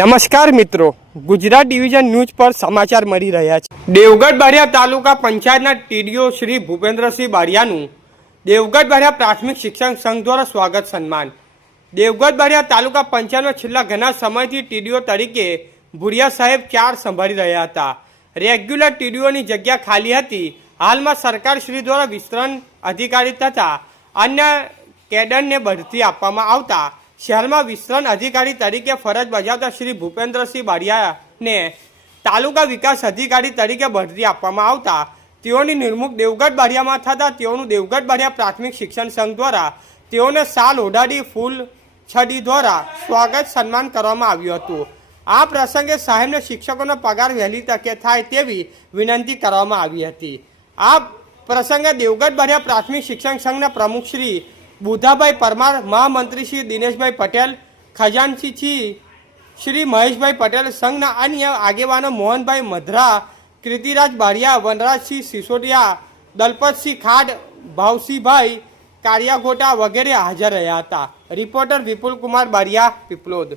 નમસ્કાર મિત્રો, Gujarat division news પર સમાચાર મળી રહ્યા છે। દેવગઢ બારિયા તાલુકા પંચાયતના ટીડીઓ શ્રી ભૂપેન્દ્રસિંહ બારિયાનું દેવગઢ બારિયા પ્રાથમિક શિક્ષણ સંઘ દ્વારા સ્વાગત સન્માન। દેવગઢ બારિયા તાલુકા પંચાયતમાં છેલ્લા ઘણા સમયથી ટીડીઓ તરીકે ભુરિયા સાહેબ ચાર સંભાળી રહ્યા હતા। રેગ્યુલર ટીડીઓની જગ્યા ખાલી હતી। હાલમાં સરકાર શ્રી દ્વારા વિસ્તરણ અધિકારી તથા અન્ય કેડરને બઢતી આપવામાં આવતા શહેરમાં વિસ્તરણ અધિકારી તરીકે ફરજ બજાવતા શ્રી ભૂપેન્દ્રસિંહ બારિયાને તાલુકા વિકાસ અધિકારી તરીકે બઢતી આપવામાં આવતા તેઓની નિમણૂક દેવગઢ બારિયામાં થતાં તેઓનું દેવગઢ બારિયા પ્રાથમિક શિક્ષણ સંઘ દ્વારા તેઓને શાલ ઓઢાડી ફૂલ છડી દ્વારા સ્વાગત સન્માન કરવામાં આવ્યું હતું। આ પ્રસંગે સાહેબને શિક્ષકોનો પગાર વહેલી તકે થાય તેવી વિનંતી કરવામાં આવી હતી। આ પ્રસંગે દેવગઢ બારિયા પ્રાથમિક શિક્ષણ સંઘના પ્રમુખ શ્રી બુધાભાઈ પરમાર, મહામંત્રી શ્રી દિનેશભાઈ પટેલ, ખજાનચી શ્રી મહેશભાઈ પટેલ, સંઘના અન્ય આગેવાનો મોહનભાઈ મધરા, કીર્તિરાજ બારિયા, વનરાજસિંહ સિસોદિયા, દલપતસિંહ ખાડ, ભાવસિંહભાઈ કારિયાગોટા વગેરે હાજર રહ્યા હતા। રિપોર્ટર વિપુલ કુમાર બારિયા, પીપલોદ।